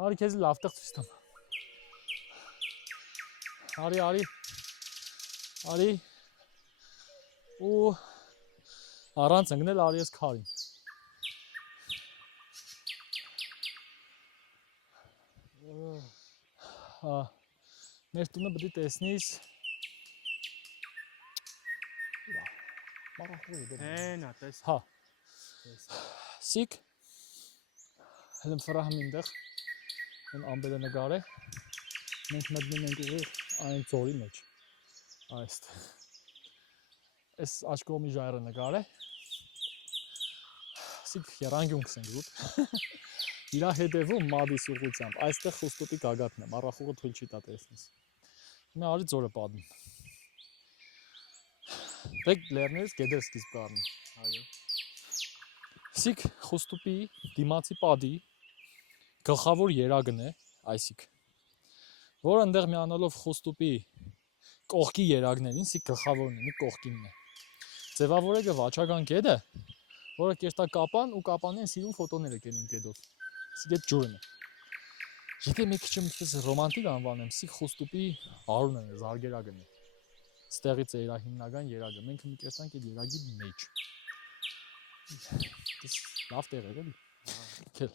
Արի քեզ լավ տեղ ցույց տամ։ Արի։ Ու առանց ընկնել արի ես քարին։ Մեր տունը պետք է տեսնես։ Հենա, տես։ Հա։ Սիկ։ Հենց վրահը մինտեղ։ Այն ամբելը նկար է։ Մենք մտնում ենք ուղիղ այն ծորի մեջ։ Այստեղ։ Այս աչքոմի ժայռը նկար է։ Սիկ երանգյունք ենք ուտ։ Իրա հետևում մադիս ուղղությամբ։ Այստեղ խոստոտի գագաթն է, մառախուղը թույլ չի տա տեսնես։ Հիմա արի ծորը պատմում։ Դեք լեռներից գետեր սկիզբ կառնի։ Այո։ Սիկ խոստուպի դիմացի պատի գլխավոր երագն է, այսիկ։ Որը այնտեղ միանալով խոստուպի կողքի երագներին, սիկ գլխավորն է, մի կողքինն է։ Ձևավորեկը վաճական գետը, որը կերտա կապան ու կապանին սիրուն ֆոտոներ է կենին գետով։ Սիկ էդ ջուրն է։ Եթե մի քիչ մտես ռոմանտիկ անվանեմ, սիկ խոստուպի արունն է, զարգերագն է։ Ստեղից է իր հիմնական երագը։ Մենք մի կերտանք այդ երագի մեջ։ Լավ տեղ է, էլի։ Քեզ